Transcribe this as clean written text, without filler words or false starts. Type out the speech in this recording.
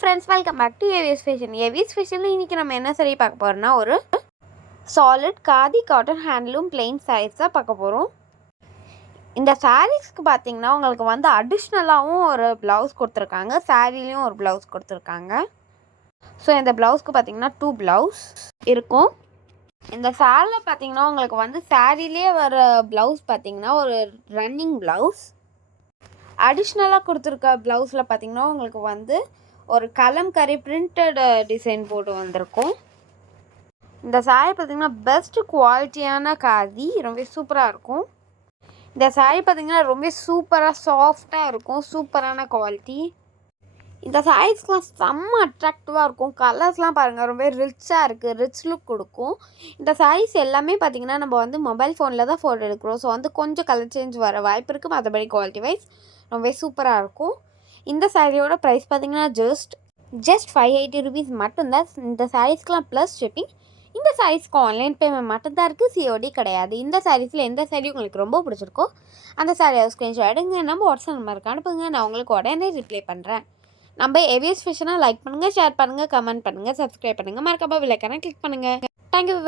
Friends, welcome back to AVS fashion. ஏவிஎஸ் ஃபேஷனில் இன்றைக்கி நம்ம என்ன சரி பார்க்க போகிறோம்னா, ஒரு solid khadi cotton handloom plain saris தான் பார்க்க போகிறோம். இந்த சாரீஸ்க்கு பார்த்தீங்கன்னா உங்களுக்கு வந்து அடிஷ்னலாகவும் ஒரு ப்ளவுஸ் கொடுத்துருக்காங்க, சாரீலேயும் ஒரு ப்ளவுஸ் கொடுத்துருக்காங்க. ஸோ இந்த ப்ளவுஸ்க்கு பார்த்தீங்கன்னா 2 ப்ளவுஸ் இருக்கும். இந்த சாரியில் பார்த்தீங்கன்னா உங்களுக்கு வந்து சாரீலே வர ப்ளவுஸ் பார்த்தீங்கன்னா ஒரு ரன்னிங் ப்ளவுஸ். அடிஷ்னலாக கொடுத்துருக்க ப்ளவுஸில் பார்த்தீங்கன்னா உங்களுக்கு வந்து ஒரு கலம்கரி பிரிண்டட் டிசைன் போட்டு வந்திருக்கும். இந்த சாரீ பார்த்திங்கன்னா பெஸ்ட்டு குவாலிட்டியான காதி, ரொம்ப சூப்பராக இருக்கும். இந்த சாரீ பார்த்திங்கன்னா ரொம்ப சூப்பராக சாஃப்டாக இருக்கும், சூப்பரான குவாலிட்டி. இந்த சாரீஸ்லாம் செம்ம அட்ராக்டிவாக இருக்கும். கலர்ஸ்லாம் பாருங்கள், ரொம்ப ரிச்சாக இருக்குது, ரிச் லுக் கொடுக்கும். இந்த சாரீஸ் எல்லாமே பார்த்திங்கன்னா நம்ம வந்து மொபைல் ஃபோனில் தான் ஃபோட்டோ எடுக்கிறோம். ஸோ வந்து கொஞ்சம் கலர் சேஞ்ச் வர வாய்ப்பு இருக்குது. மற்றபடி குவாலிட்டி வைஸ் ரொம்ப சூப்பராக இருக்கும். இந்த சாரியோட ப்ரைஸ் பார்த்திங்கன்னா ஜஸ்ட் 580 ருபீஸ் மட்டும்தான். இந்த சாரீஸ்க்கெலாம் ப்ளஸ் ஷிப்பிங். இந்த சாரீஸ்க்கு ஆன்லைன் பேமெண்ட் மட்டும்தான் இருக்குது, சிஓடி கிடையாது. இந்த சாரீஸில் எந்த சாரீ உங்களுக்கு ரொம்ப பிடிச்சிருக்கோ அந்த சாரியை ஸ்க்ரீன்ஷாட் எடுங்க, நம்ம வாட்ஸ்அப் நம்பருக்கு அனுப்புங்க. நான் உங்களுக்கு உடனே ரிப்ளை பண்ணுறேன். நம்ம ஏவிஎஸ் ஃபேஷனை லைக் பண்ணுங்கள், ஷேர் பண்ணுங்கள், கமெண்ட் பண்ணுங்கள், சப்ஸ்கிரைப் பண்ணுங்கள், மறக்காம பெல் ஐகானை கிளிக் பண்ணுங்கள். தேங்க்யூ.